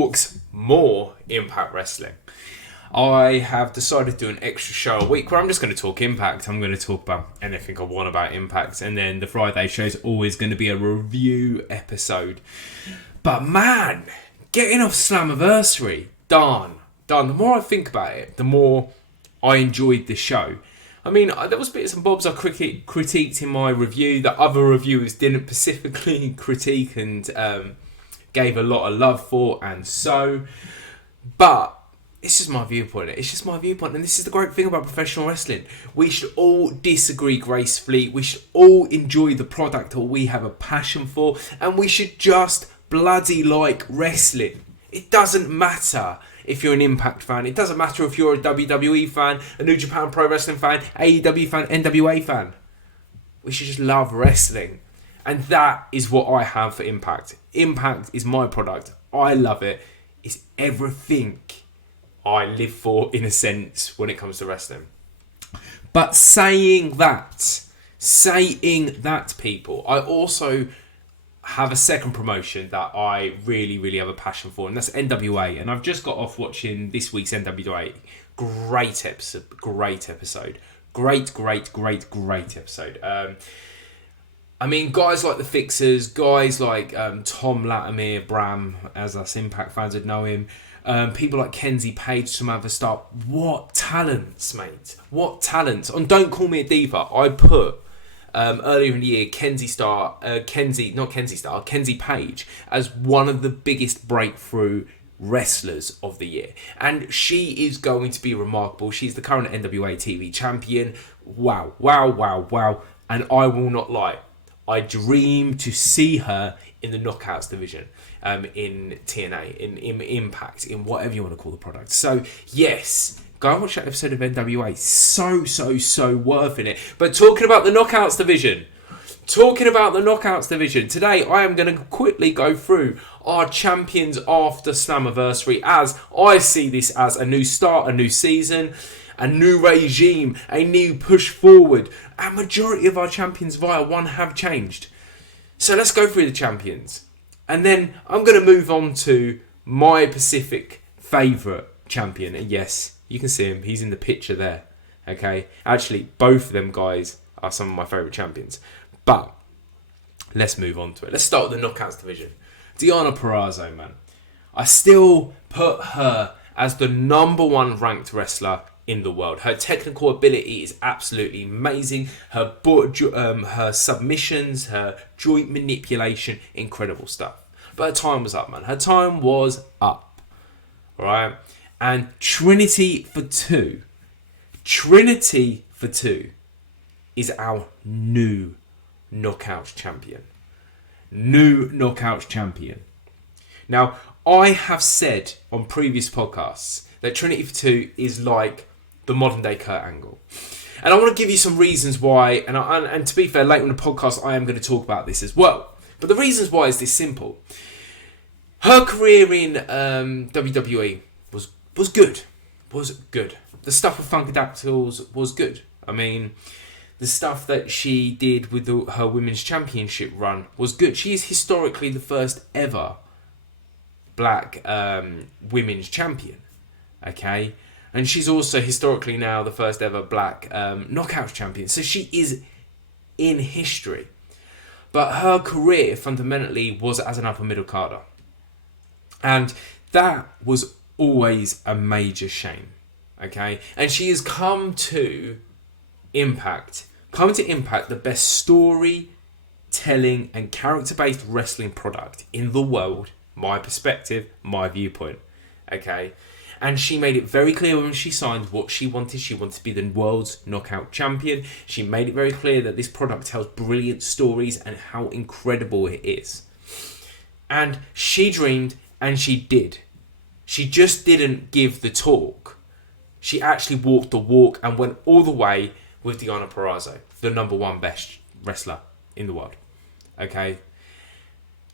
talks more Impact Wrestling. I have decided to do an extra show a week where I'm just going to talk Impact. I'm going to talk about anything I want about Impact. And then the Friday show is always going to be a review episode. But man, getting off Slammiversary, darn. The more I think about it, the more I enjoyed the show. I mean, there was bits and bobs I critiqued in my review that other reviewers didn't specifically critique and gave a lot of love for, and so. But it's just my viewpoint. And this is the great thing about professional wrestling. We should all disagree gracefully. We should all enjoy the product that we have a passion for, and we should just bloody like wrestling. It doesn't matter if you're an Impact fan. It doesn't matter if you're a WWE fan, a New Japan Pro Wrestling fan, AEW fan, NWA fan. We should just love wrestling. And that is what I have for Impact. Impact is my product. I love it. It's everything I live for, in a sense, when it comes to wrestling. But saying that, people, I also have a second promotion that I really, really have a passion for, and that's NWA. And I've just got off watching this week's NWA. Great episode. Great episode. I mean, guys like the Fixers, guys like Tom Latimer, Bram, as us Impact fans would know him, people like Kenzie Page, some other stuff. What talents, mate. What talents. On Don't Call Me a Diva, I put earlier in the year Kenzie Page as one of the biggest breakthrough wrestlers of the year, and she is going to be remarkable. She's the current NWA TV champion. Wow. And I will not lie, I dream to see her in the Knockouts division, in TNA, in Impact, in whatever you want to call the product. So yes, go and watch that episode of NWA. So worth it. But talking about the Knockouts division, today I am going to quickly go through our champions after Slammiversary, as I see this as a new start, a new season, a new regime, a new push forward. A majority of our champions via one have changed. So let's go through the champions. And then I'm going to move on to my Pacific favourite champion. And yes, you can see him. He's in the picture there. Okay? Actually, both of them guys are some of my favourite champions. But let's move on to it. Let's start with the Knockouts division. Deonna Purrazzo, man. I still put her as the number one ranked wrestler in the world. Her technical ability is absolutely amazing. Her submissions, her joint manipulation, incredible stuff. But her time was up, man. Her time was up. Alright? And Trinity for two is our new Knockouts champion. Now, I have said on previous podcasts that Trinity for two is like the modern day Kurt Angle. And I want to give you some reasons why, and to be fair, later in the podcast I am going to talk about this as well. But the reasons why is this simple. Her career in WWE was good. The stuff with Funkadactyls was good. I mean, the stuff that she did with her women's championship run was good. She is historically the first ever black women's champion. Okay? And she's also historically now the first ever black Knockouts champion. So she is in history. But her career fundamentally was as an upper middle carder. And that was always a major shame. Okay? And she has come to Impact, the best story-telling and character-based wrestling product in the world. My perspective, my viewpoint. Okay? And she made it very clear when she signed what she wanted. She wanted to be the world's knockout champion. She made it very clear that this product tells brilliant stories and how incredible it is. And she dreamed, and she did. She just didn't give the talk. She actually walked the walk and went all the way with Deonna Purrazzo, the number one best wrestler in the world. Okay?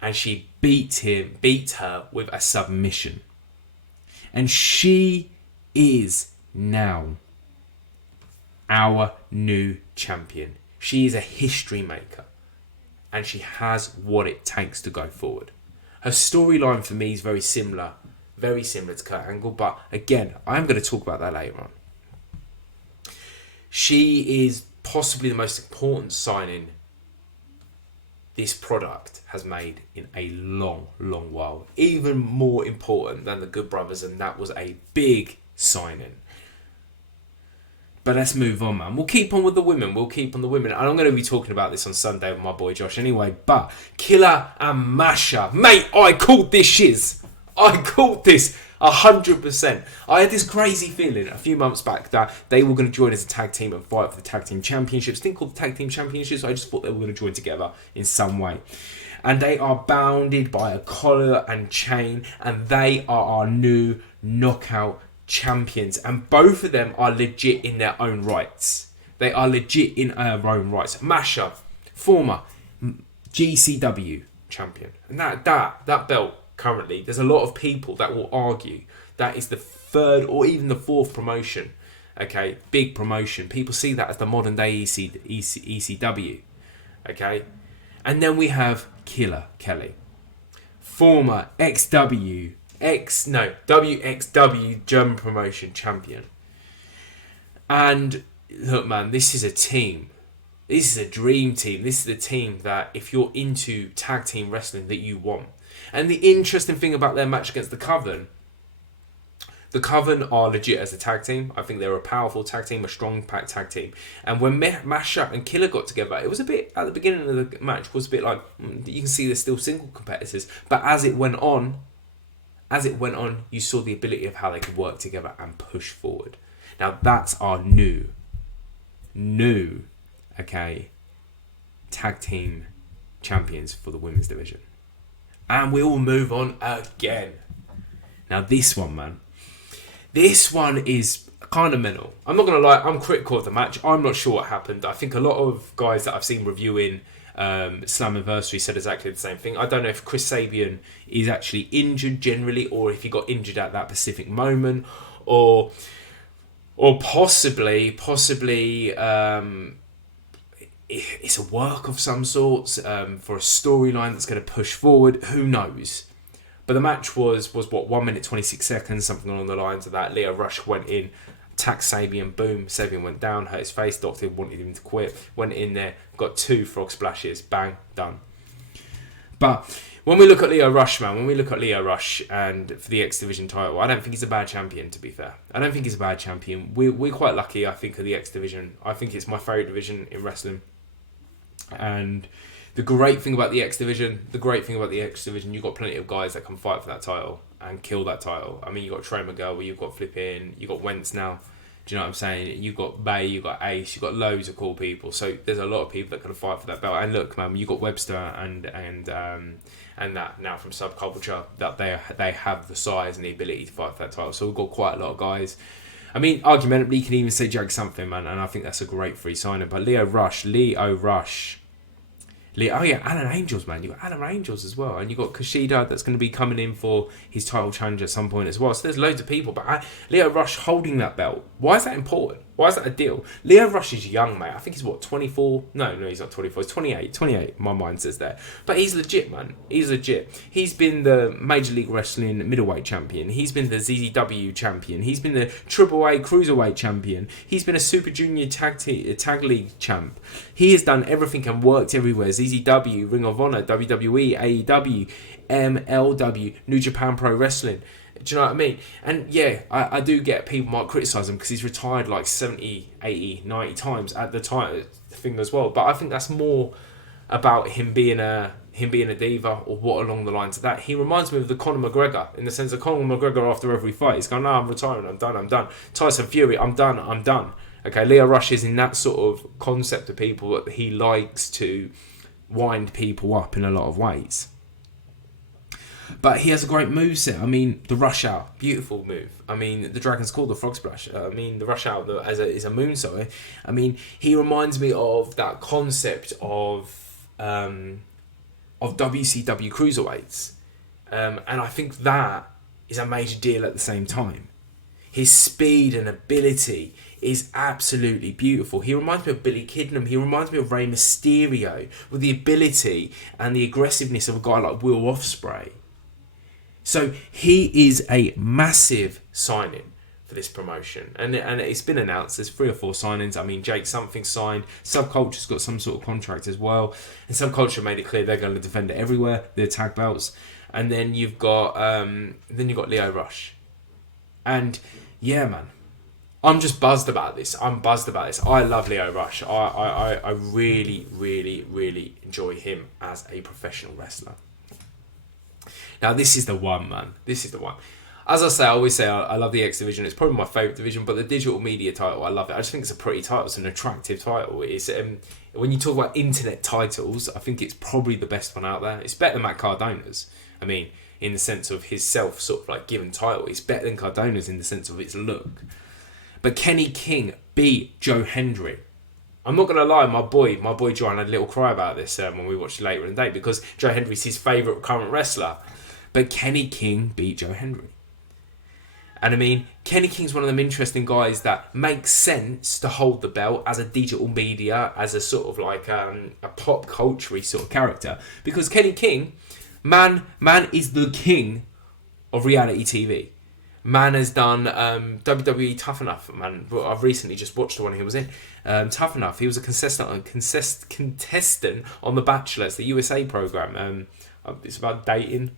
And she beat her with a submission. And she is now our new champion. She is a history maker. And she has what it takes to go forward. Her storyline for me is very similar very similar to Kurt Angle, but again, I'm going to talk about that later on. She is possibly the most important signing this product has made in a long, long while. Even more important than the Good Brothers, and that was a big signing. But let's move on, man. We'll keep on with the women. And I'm going to be talking about this on Sunday with my boy Josh anyway. But Killer and Masha. Mate, I called this shiz. I called this 100%. I had this crazy feeling a few months back that they were going to join as a tag team and fight for the tag team championships. Didn't call the tag team championships. I just thought they were going to join together in some way. And they are bounded by a collar and chain. And they are our new knockout champions, and both of them are legit in their own rights. They are legit in their own rights. Masha, former GCW champion, and that belt currently, there's a lot of people that will argue that is the third or even the fourth promotion. Okay, big promotion. People see that as the modern day ECW. Okay, and then we have Killer Kelly, former WXW German promotion champion. And look, man, this is a team. This is a dream team. This is a team that, if you're into tag team wrestling, that you want. And the interesting thing about their match against the Coven are legit as a tag team. I think they're a powerful tag team, a strong tag team. And when Masha and Killer got together, it was a bit, at the beginning of the match, was a bit like, you can see they're still single competitors. But as it went on, you saw the ability of how they could work together and push forward. Now that's our new, tag team champions for the women's division. And we will move on again. Now this one, man. This one is kind of mental. I'm not going to lie, I'm critical of the match. I'm not sure what happened. I think a lot of guys that I've seen reviewing Slammiversary said exactly the same thing. I don't know if Chris Sabian is actually injured generally, or if he got injured at that specific moment, or possibly it's a work of some sorts for a storyline that's going to push forward. Who knows? But the match was what, 1 minute 26 seconds, something along the lines of that. Leo Rush went in, attacked Sabian, boom, Sabian went down, hurt his face, doctor wanted him to quit, went in there, got 2 frog splashes, bang, done. But when we look at Leo Rush, man, and for the X Division title, I don't think he's a bad champion, to be fair. I don't think he's a bad champion. We're quite lucky, I think, of the X Division. I think it's my favourite division in wrestling. And the great thing about the X Division, you've got plenty of guys that can fight for that title and kill that title. I mean, you've got Trey McGill, you've got you've got Wentz now. Do you know what I'm saying? You've got Bay, you've got Ace, you've got loads of cool people. So there's a lot of people that can fight for that belt. And look, man, you've got Webster and that now from Subculture, that they have the size and the ability to fight for that title. So we've got quite a lot of guys. I mean, argumentably, you can even say Jag something, man, and I think that's a great free signing. But Leo Rush. Oh yeah, Alan Angels, man. You got Alan Angels as well, and you got Kushida that's going to be coming in for his title challenge at some point as well. So there's loads of people, but Leo Rush holding that belt. Why is that important? Why is that a deal? Leo Rush is young, mate. I think he's 24. No, he's not 24. He's 28. 28. My mind says that, but he's legit, man. He's legit. He's been the Major League Wrestling middleweight champion. He's been the ZZW champion. He's been the AAA cruiserweight champion. He's been a Super Junior tag league champ. He has done everything and worked everywhere. ZZW, Ring of Honor, WWE, AEW, MLW, New Japan Pro Wrestling. Do you know what I mean? And yeah, I do get people might criticise him because he's retired like 70, 80, 90 times at the time thing as well. But I think that's more about him being a diva or what along the lines of that. He reminds me of the Conor McGregor, in the sense of Conor McGregor after every fight, he's going, no, I'm retiring, I'm done. Tyson Fury, I'm done. Okay, Leo Rush is in that sort of concept of people that he likes to wind people up in a lot of ways. But he has a great moveset. I mean, the Rush Out, beautiful move. I mean, the Dragon's Call, the Frog Splash. I mean, the Rush Out is a moonsault. I mean, he reminds me of that concept of WCW cruiserweights, and I think that is a major deal at the same time. His speed and ability is absolutely beautiful. He reminds me of Billy Kidman. He reminds me of Rey Mysterio with the ability and the aggressiveness of a guy like Will Ospreay. So he is a massive signing for this promotion, and it's been announced. There's 3 or 4 signings. I mean, Jake something signed. Subculture's got some sort of contract as well, and Subculture made it clear they're going to defend it everywhere. Their tag belts, and then you've got Leo Rush, and yeah, man, I'm just buzzed about this. I love Leo Rush. I really, really, really enjoy him as a professional wrestler. Now, this is the one, man. This is the one. As I say, I always say I love the X division. It's probably my favourite division, but the digital media title, I love it. I just think it's a pretty title. It's an attractive title. It's when you talk about internet titles, I think it's probably the best one out there. It's better than Matt Cardona's. I mean, in the sense of his self sort of like given title. It's better than Cardona's in the sense of its look. But Kenny King beat Joe Hendry. I'm not going to lie, my boy John had a little cry about this when we watched it later in the day, because Joe Hendry's his favourite current wrestler. But Kenny King beat Joe Hendry. And I mean, Kenny King's one of them interesting guys that makes sense to hold the belt as a digital media, as a sort of like a pop culture sort of character. Because Kenny King, man is the king of reality TV. Man has done WWE Tough Enough, man. I've recently just watched the one he was in. Tough Enough. He was a contestant on The Bachelor. It's the USA program. It's about dating.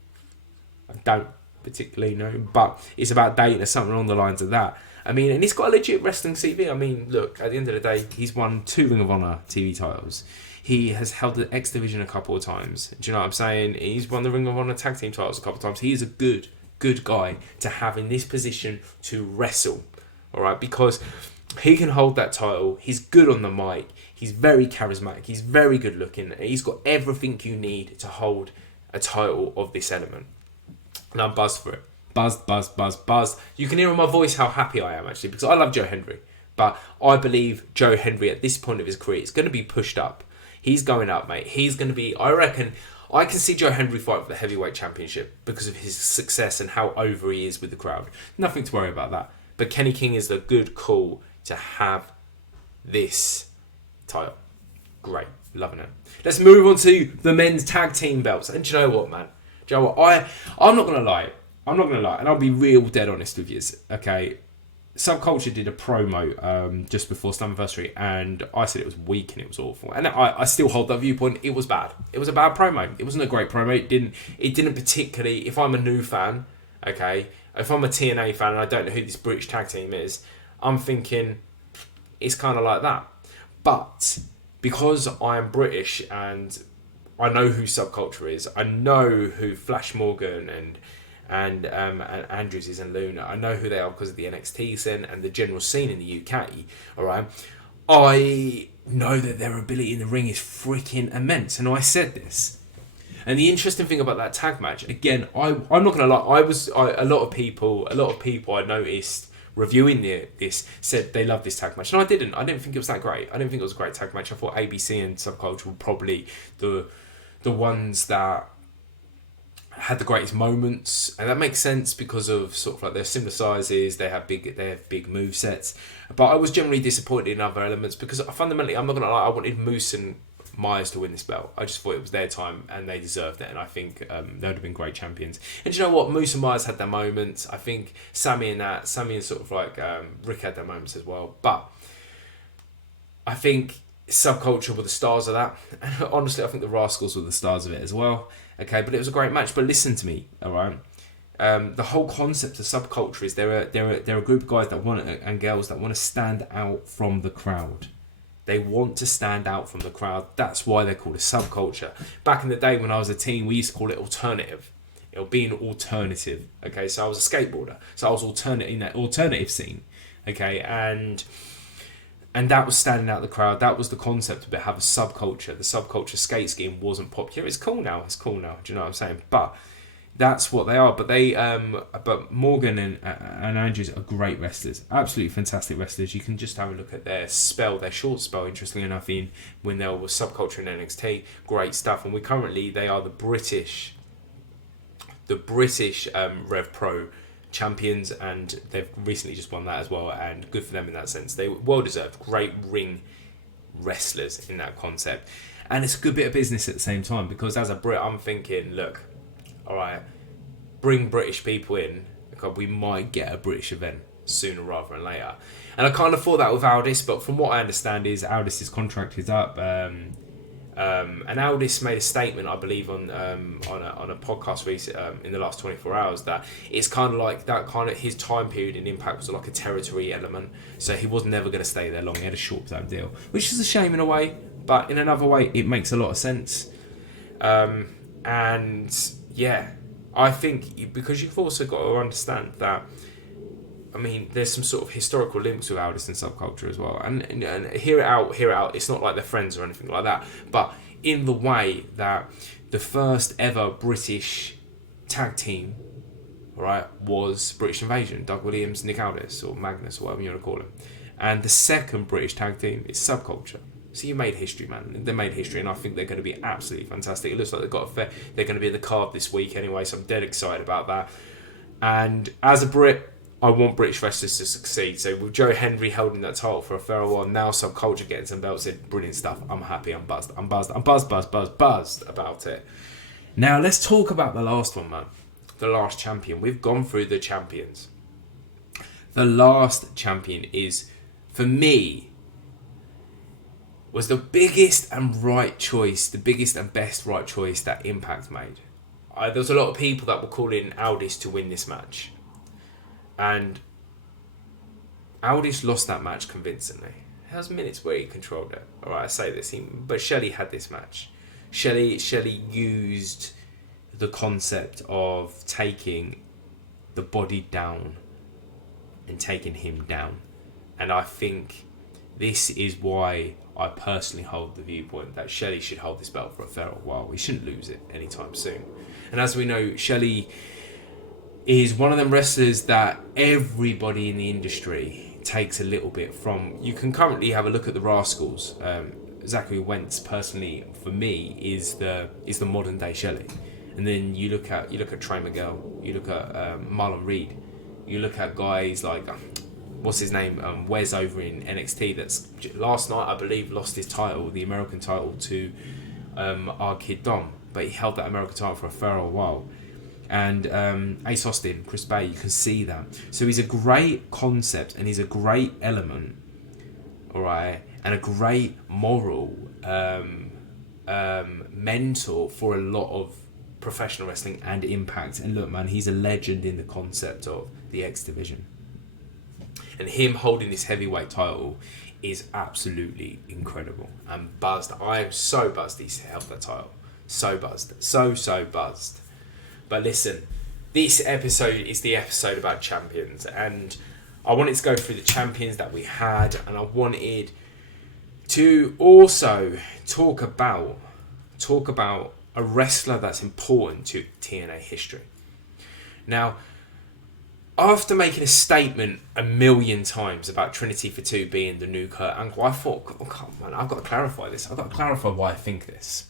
I don't particularly know, but it's about dating or something along the lines of that. I mean, and he's got a legit wrestling CV. I mean, look, at the end of the day, he's won 2 Ring of Honor TV titles. He has held the X Division a couple of times. Do you know what I'm saying? He's won the Ring of Honor tag team titles a couple of times. He is a good guy to have in this position to wrestle, all right? Because he can hold that title. He's good on the mic. He's very charismatic. He's very good looking. He's got everything you need to hold a title of this element. And I'm buzzed for it. Buzzed. You can hear in my voice how happy I am, actually, because I love Joe Hendry. But I believe Joe Hendry, at this point of his career, is going to be pushed up. He's going up, mate. He's going to be, I reckon, I can see Joe Hendry fight for the heavyweight championship because of his success and how over he is with the crowd. Nothing to worry about that. But Kenny King is a good call to have this title. Great. Loving it. Let's move on to the men's tag team belts. And do you know what, man? Do you know what? I'm not going to lie. And I'll be real dead honest with you. Okay, Subculture did a promo just before Slammiversary, and I said it was weak and it was awful. And I still hold that viewpoint. It was bad. It was a bad promo. It wasn't a great promo. It didn't particularly... If I'm a new fan, okay, if I'm a TNA fan and I don't know who this British tag team is, I'm thinking it's kind of like that. But because I'm British and I know who Subculture is, I know who Flash Morgan and Andrews is and Luna. I know who they are because of the NXT scene and the general scene in the UK. All right, I know that their ability in the ring is freaking immense, and I said this. And the interesting thing about that tag match, again, I'm not gonna lie, a lot of people I noticed reviewing this said they loved this tag match, and I didn't think it was that great. I didn't think it was a great tag match. I thought ABC and Subculture were probably the ones that had the greatest moments, and that makes sense because of sort of like their similar sizes. They have big move sets, but I was generally disappointed in other elements because fundamentally, I'm not gonna lie, I wanted Moose and Myers to win this belt. I just thought it was their time and they deserved it, and I think they would have been great champions. And do you know what? Moose and Myers had their moments. I think Sammy and sort of like Rick had their moments as well, but I think Subculture were the stars of that. And honestly, I think the Rascals were the stars of it as well. Okay, but it was a great match. But listen to me, all right? The whole concept of Subculture is they're a group of guys and girls that want to stand out from the crowd. They want to stand out from the crowd. That's why they're called a subculture. Back in the day when I was a teen, we used to call it alternative. It'll be an alternative. Okay, so I was a skateboarder, so I was in that alternative scene. Okay, and that was standing out the crowd. That was the concept of it. Have a subculture. The subculture skate scheme wasn't popular. It's cool now. Do you know what I'm saying? But that's what they are. But Morgan and Andrews are great wrestlers. Absolutely fantastic wrestlers. You can just have a look at their short spell, interestingly enough, when they were subculture in NXT. Great stuff. And they are the British Rev Pro champions, and they've recently just won that as well, and good for them in that sense. They were well deserved. Great ring wrestlers in that concept, and it's a good bit of business at the same time, because as a Brit, I'm thinking, look, all right, bring British people in, okay, we might get a British event sooner rather than later. And I kind of thought that with Aldis, but from what I understand is Aldis's contract is up. And Aldis made a statement, I believe, on a podcast recent, in the last 24 hours, that it's kind of like that kind of his time period in Impact was like a territory element. So he was never going to stay there long. He had a short-term deal, which is a shame in a way, but in another way, it makes a lot of sense. And yeah, I think because you've also got to understand that, I mean, there's some sort of historical links with Aldis and Subculture as well. And hear it out. It's not like they're friends or anything like that. But in the way that the first ever British tag team, right, was British Invasion, Doug Williams, Nick Aldis, or Magnus, or whatever you want to call him. And the second British tag team is Subculture. So you made history, man. They made history, and I think they're going to be absolutely fantastic. It looks like they've got they're going to be in the card this week anyway, so I'm dead excited about that. And as a Brit, I want British wrestlers to succeed. So with Joe Hendry holding that title for a fair while, now Subculture getting some belts in, brilliant stuff. I'm happy. I'm buzzed about it. Now let's talk about the last one, man. The last champion. We've gone through the champions. The last champion is, for me, was the biggest and right choice, the biggest and best right choice that Impact made. There was a lot of people that were calling Aldis to win this match. And Aldis lost that match convincingly. There was minutes where he controlled it. Alright, I say this, but Shelley had this match. Shelley used the concept of taking the body down and taking him down. And I think this is why I personally hold the viewpoint that Shelley should hold this belt for a fair while. He shouldn't lose it anytime soon. And as we know, Shelley is one of them wrestlers that everybody in the industry takes a little bit from. You can currently have a look at the Rascals. Zachary Wentz, personally, for me, is the modern day Shelley. And then you look at Trey Miguel, you look at Marlon Reed, you look at guys like what's his name, Wes over in NXT. That's last night, I believe, lost his title, the American title, to our kid Dom, but he held that American title for a fair while. And Ace Austin, Chris Bay, you can see that. So he's a great concept and he's a great element, all right, and a great moral mentor for a lot of professional wrestling and Impact. And look, man, he's a legend in the concept of the X Division. And him holding this heavyweight title is absolutely incredible. I'm buzzed. I am so buzzed he's held that title. So buzzed. So buzzed. But listen, this episode is the episode about champions, and I wanted to go through the champions that we had, and I wanted to also talk about a wrestler that's important to TNA history. Now, after making a statement a million times about Trinity for Two being the new Kurt Angle, I thought, oh, come on, I've got to clarify this. I've got to clarify why I think this.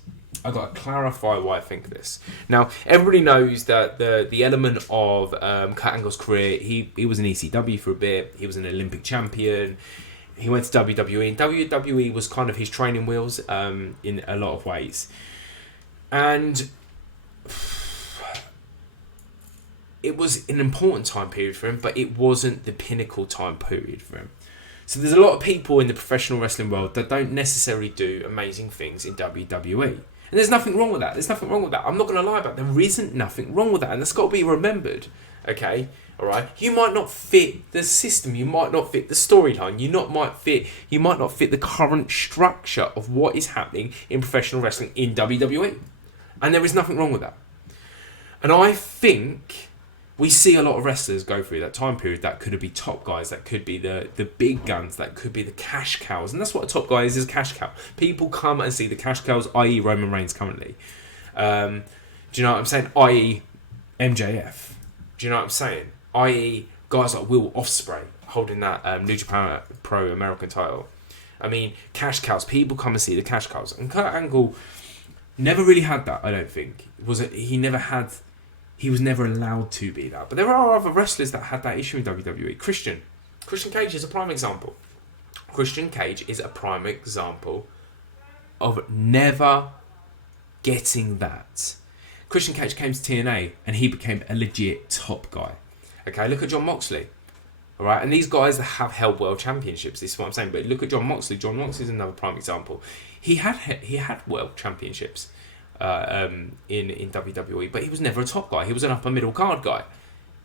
Now, everybody knows that the element of Kurt Angle's career, he was in ECW for a bit, he was an Olympic champion, he went to WWE, and WWE was kind of his training wheels in a lot of ways. And it was an important time period for him, but it wasn't the pinnacle time period for him. So there's a lot of people in the professional wrestling world that don't necessarily do amazing things in WWE. And there's nothing wrong with that. I'm not going to lie about it. There isn't nothing wrong with that. And that's got to be remembered. Okay? Alright? You might not fit the system. You might not fit the storyline. You might not fit the current structure of what is happening in professional wrestling in WWE. And there is nothing wrong with that. And I think we see a lot of wrestlers go through that time period that could be top guys, that could be the big guns, that could be the cash cows. And that's what a top guy is a cash cow. People come and see the cash cows, i.e. Roman Reigns currently. Do you know what I'm saying? I.e. MJF. Do you know what I'm saying? I.e. guys like Will Ospreay holding that New Japan Pro American title. I mean, cash cows. People come and see the cash cows. And Kurt Angle never really had that, I don't think. He was never allowed to be that. But there are other wrestlers that had that issue in WWE. Christian Cage is a prime example. Christian Cage is a prime example of never getting that Christian Cage came to TNA and he became a legit top guy. Okay, look at Jon Moxley. All right, and these guys have held world championships. This is what I'm saying. But look at Jon Moxley. Jon Moxley is another prime example. He had world championships in WWE, but he was never a top guy. He was an upper middle card guy.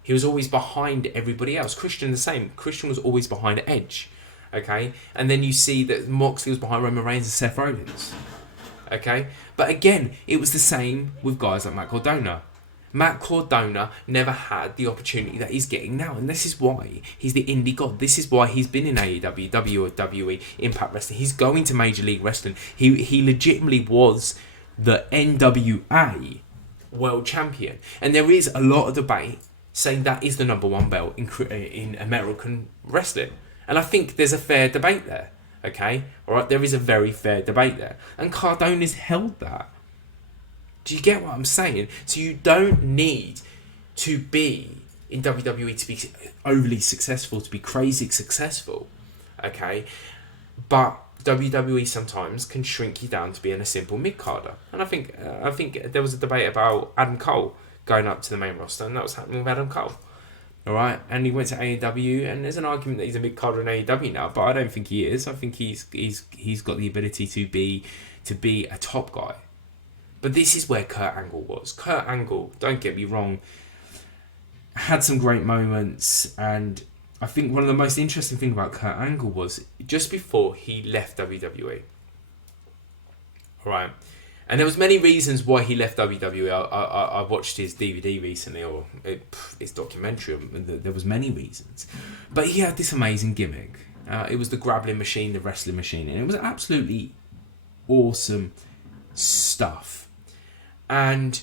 He was always behind everybody else. Christian the same. Christian was always behind Edge. Okay, and then you see that Moxley was behind Roman Reigns and Seth Rollins. Okay, but again, it was the same with guys like Matt Cardona. Matt Cardona never had the opportunity that he's getting now, and this is why he's the indie god. This is why he's been in AEW, WWE, Impact Wrestling. He's going to Major League Wrestling. He legitimately was the NWA World Champion, and there is a lot of debate saying that is the number one belt in American wrestling, and I think there's a fair debate there. Okay, all right, there is a very fair debate there, and Cardona's held that. Do you get what I'm saying? So you don't need to be in WWE to be overly successful, to be crazy successful, okay? But WWE sometimes can shrink you down to being a simple mid-carder. And I think there was a debate about Adam Cole going up to the main roster, and that was happening with Adam Cole. All right, and he went to AEW, and there's an argument that he's a mid-carder in AEW now, but I don't think he is. I think he's got the ability to be a top guy. But this is where Kurt Angle was. Kurt Angle, don't get me wrong, had some great moments, and I think one of the most interesting things about Kurt Angle was just before he left WWE. Alright, and there was many reasons why he left WWE. I watched his DVD recently, or his documentary, and there was many reasons. But he had this amazing gimmick. It was the grappling machine, the wrestling machine, and it was absolutely awesome stuff. And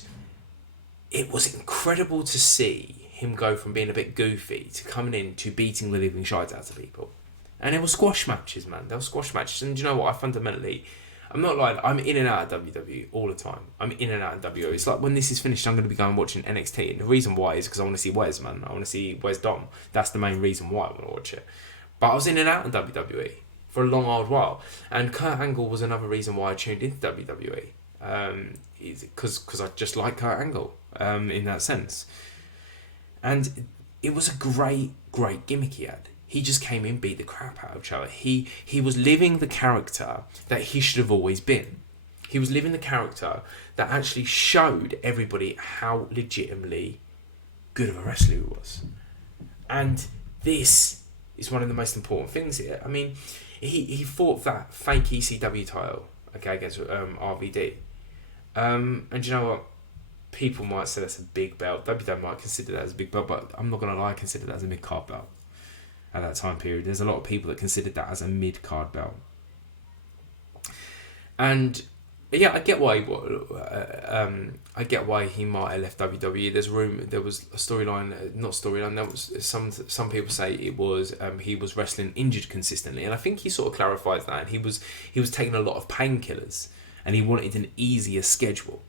it was incredible to see him go from being a bit goofy to coming in to beating the living shit out of people. And there were squash matches, man. There were squash matches. And do you know what? I'm not lying. I'm in and out of WWE all the time. I'm in and out of WWE. It's like when this is finished, I'm going to be going watching NXT. And the reason why is because I want to see Wes, man. I want to see Wes Dom. That's the main reason why I want to watch it. But I was in and out of WWE for a long old while. And Kurt Angle was another reason why I tuned into WWE. Because I just like Kurt Angle in that sense. And it was a great gimmick he had. He just came in, beat the crap out of each other. He was living the character that he should have always been. He was living the character that actually showed everybody how legitimately good of a wrestler he was. And this is one of the most important things here. I mean, he fought that fake ECW title, okay, against RVD. And you know what? People might say that's a big belt. WWE might consider that as a big belt, but I'm not going to lie, I consider that as a mid-card belt at that time period. There's a lot of people that considered that as a mid-card belt. And yeah, I get why he might have left WWE. There was a storyline. There was some people say it was he was wrestling injured consistently, and I think he sort of clarifies that. He was taking a lot of painkillers, and he wanted an easier schedule.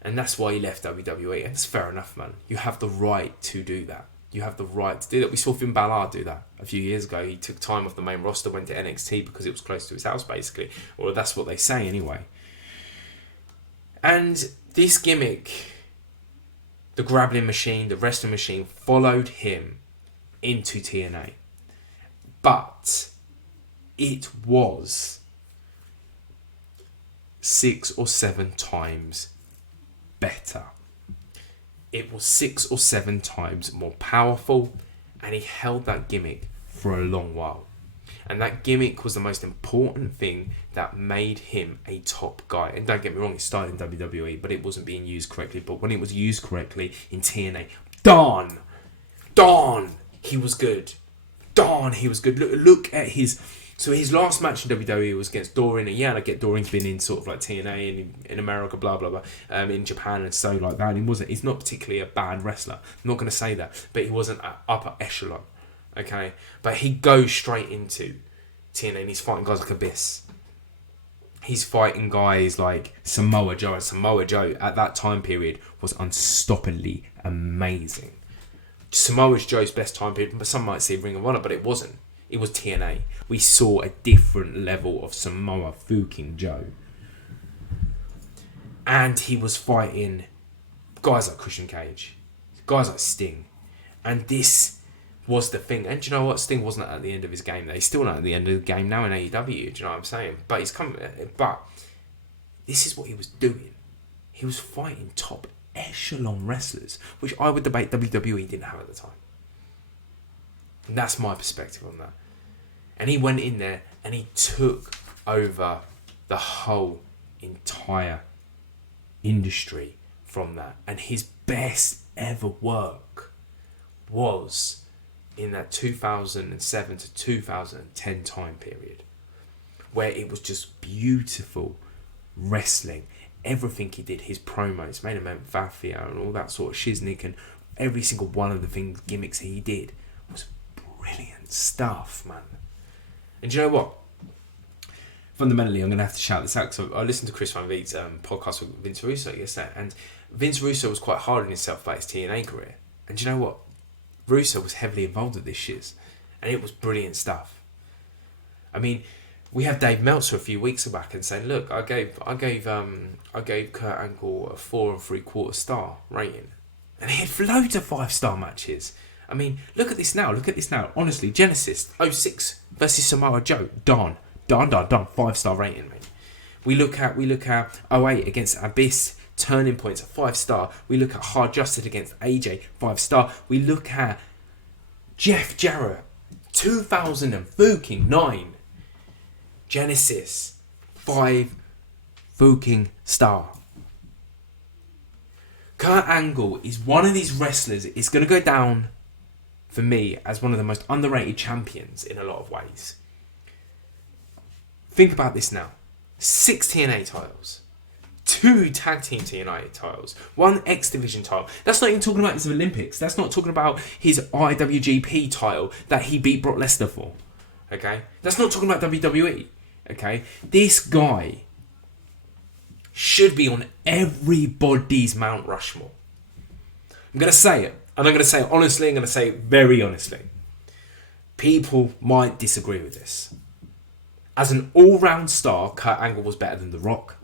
And that's why he left WWE. And it's fair enough, man. You have the right to do that. You have the right to do that. We saw Finn Balor do that a few years ago. He took time off the main roster, went to NXT because it was close to his house, basically. Or that's what they say anyway. And this gimmick, the grappling machine, the wrestling machine, followed him into TNA. But it was 6 or 7 times better. It was 6 or 7 times more powerful, and he held that gimmick for a long while. And that gimmick was the most important thing that made him a top guy. And don't get me wrong, it started in WWE, but it wasn't being used correctly. But when it was used correctly in TNA, darn, he was good. Darn, he was good. Look at his... So his last match in WWE was against Dorian, and yeah, I get Dorian's been in sort of like TNA and in America, blah blah blah, in Japan and so like that. And he's not particularly a bad wrestler. I'm not going to say that, but he wasn't at upper echelon, okay. But he goes straight into TNA and he's fighting guys like Abyss. He's fighting guys like Samoa Joe, and Samoa Joe at that time period was unstoppably amazing. Samoa Joe's best time period, but some might say Ring of Honor, but it wasn't. It was TNA. We saw a different level of Samoa fucking Joe. And he was fighting guys like Christian Cage, guys like Sting, and this was the thing. And do you know what? Sting wasn't at the end of his game. He's still not at the end of the game now in AEW. Do you know what I'm saying? But he's coming. But this is what he was doing. He was fighting top echelon wrestlers, which I would debate WWE didn't have at the time. And that's my perspective on that. And he went in there and he took over the whole entire industry from that. And his best ever work was in that 2007 to 2010 time period, where it was just beautiful wrestling. Everything he did, his promos, main event, Vafia, and all that sort of shiznick, and every single one of the things, gimmicks he did was brilliant stuff, man. And do you know what? Fundamentally, I'm going to have to shout this out, because I listened to Chris Van Vliet's podcast with Vince Russo yesterday, and Vince Russo was quite hard on himself about his TNA career. And do you know what? Russo was heavily involved with this shiz, and it was brilliant stuff. I mean, we have Dave Meltzer a few weeks back and saying, look, I gave Kurt Angle a 4 3/4 star rating, and he had loads of 5-star matches. I mean, look at this now. Honestly, Genesis 06 versus Samoa Joe, done, 5-star rating, mate. We look at 08 against Abyss, Turning Points, 5-star. We look at Hard Justice against AJ, 5-star. We look at Jeff Jarrett, 2009. Genesis, 5 fucking star. Kurt Angle is one of these wrestlers. It's going to go down for me as one of the most underrated champions in a lot of ways. Think about this now. 6 TNA titles. 2 tag team TNA titles. 1 X Division title. That's not even talking about his Olympics. That's not talking about his IWGP title that he beat Brock Lesnar for. Okay? That's not talking about WWE. Okay? This guy should be on everybody's Mount Rushmore. I'm going to say it. And I'm going to say it honestly. I'm going to say it very honestly. People might disagree with this. As an all-round star, Kurt Angle was better than The Rock.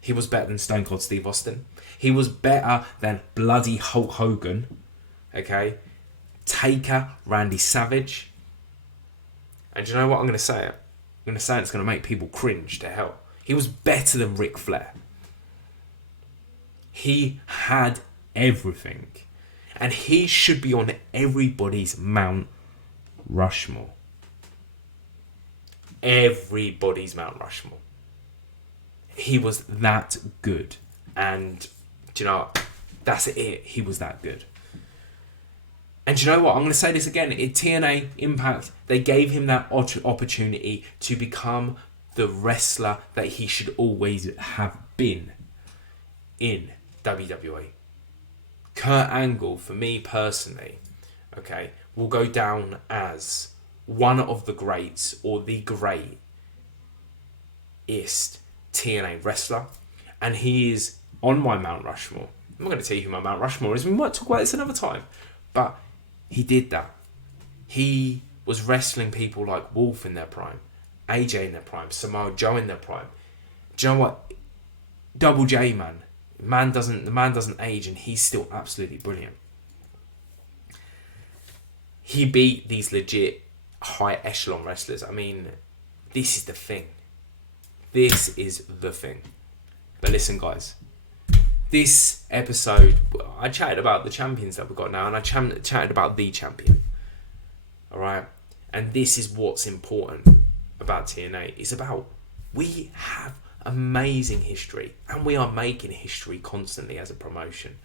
He was better than Stone Cold Steve Austin. He was better than bloody Hulk Hogan. Okay? Taker, Randy Savage. And do you know what? I'm going to say it. I'm going to say it's going to make people cringe to hell. He was better than Ric Flair. He had everything. And he should be on everybody's Mount Rushmore. Everybody's Mount Rushmore. He was that good. And, do you know, that's it. He was that good. And do you know what? I'm going to say this again. In TNA Impact, they gave him that opportunity to become the wrestler that he should always have been in WWE. Kurt Angle, for me personally, okay, will go down as one of the greats, or the greatest TNA wrestler. And he is on my Mount Rushmore. I'm not going to tell you who my Mount Rushmore is. We might talk about this another time. But he did that. He was wrestling people like Wolf in their prime, AJ in their prime, Samoa Joe in their prime. Do you know what? Double J, man. The man doesn't age, and he's still absolutely brilliant. He beat these legit high echelon wrestlers. I mean, this is the thing. This is the thing. But listen, guys. This episode, I chatted about the champions that we've got now, and I chatted about the champion. Alright? And this is what's important about TNA. It's about, we have amazing history, and we are making history constantly as a promotion.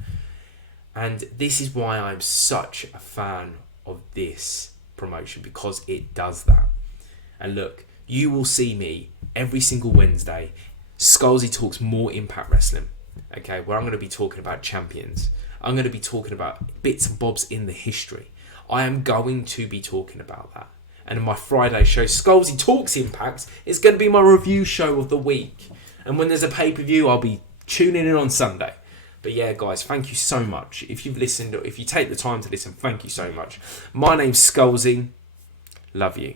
And this is why I'm such a fan of this promotion, because it does that. And look, you will see me every single Wednesday. Scholesy talks more Impact Wrestling. Okay, where I'm going to be talking about champions. I'm going to be talking about bits and bobs in the history. I am going to be talking about that. And in my Friday show, Scholesy Talks Impact, is going to be my review show of the week. And when there's a pay-per-view, I'll be tuning in on Sunday. But yeah, guys, thank you so much. If you've listened, or if you take the time to listen, thank you so much. My name's Scholesy. Love you.